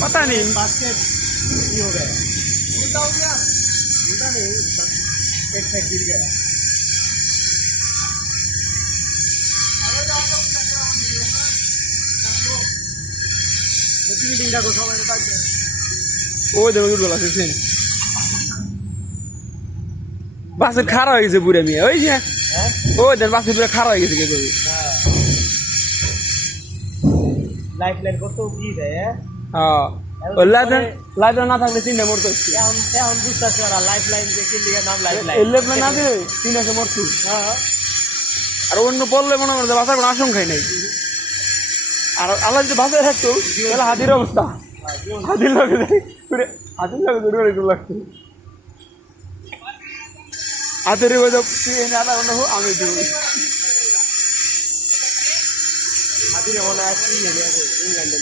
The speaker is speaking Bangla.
पता नहीं बास्केट ये हो गया उल्टा हो गया उल्टा नहीं एक साइड गिर गया मीटिंगটা কোথাও বাইরে থাকবে ওই দেখো দুটো আছে সেন বাসের খারাপ হয়ে গেছে পুরো মিয়া ওই যে হ্যাঁ ওই দেন বাসের পুরো খারাপ হয়ে গেছে কে কবি লাইফ লাইন কত কি দেয় হ্যাঁ ওই লাইফ না থাকলে চিন্তা মরতো এখন এখন বুঝতেছে ওরা লাইফ লাইন যে কি লিগে নাম লাইফ লাইন এলে না দিলে চিন্তা সে মরতো হ্যাঁ আর অন্য বললে মনে করছে বাসার কোনো আশঙ্কাই নেই আর আল্লাহ যদি বাসায় থাকতো তাহলে হাতির অবস্থা হাতির লগে হাতির লগে জরুরি একটু লাগতো হাতের আধা ঘন্টা হোক আমি দিব হাতিরে মনে হয় কি ইংল্যান্ডে